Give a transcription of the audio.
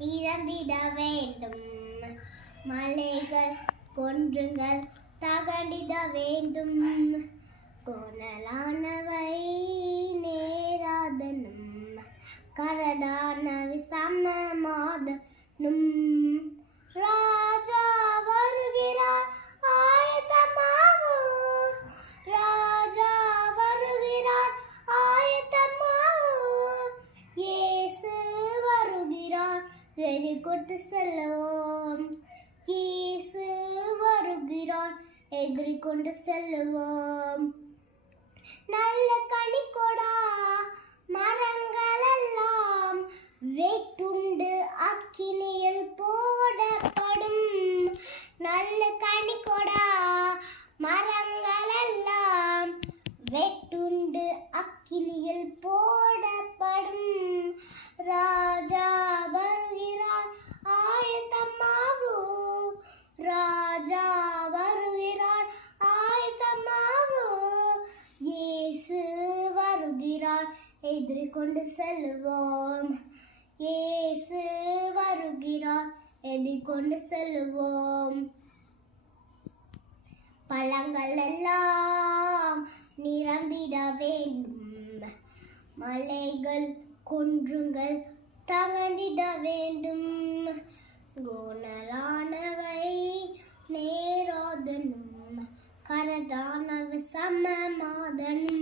நிரம்பிட வேண்டும். மலைகள் கொன்றுங்கள் தகண்டிட வேண்டும். கோணலானவை நேராதனும் கரடானவை சமமாதனும். வருகிறார் கொண்டு செல்லுவோம் இயேசு வருகிறான் எதிரி கொண்டு செல்லுவோம் நல்ல கனி கொடா மரங்கள் எல்லாம் வெட்டுண்டு அக்கினியில் போடப்படும். நல்ல கனி கொடா மரங்கள் எல்லாம் வெட்டுண்டு அக்கினியில் போ ராஜா வருகிறார் ஆயத்தமாகு ராஜா வருகிறார் ஆயத்தமாகு இயேசு வருகிறார் எதிர்கொண்டு செல்வோம். இயேசு வருகிறார். எதிர்கொண்டு செல்வோம். பழங்கள் எல்லாம் நிரம்பிட வேண்டும். மலைகள் குன்றுங்கள் தகண்டிட வேண்டும். குணலானவை நேராதனும் கரடானவை சமமாதனும்.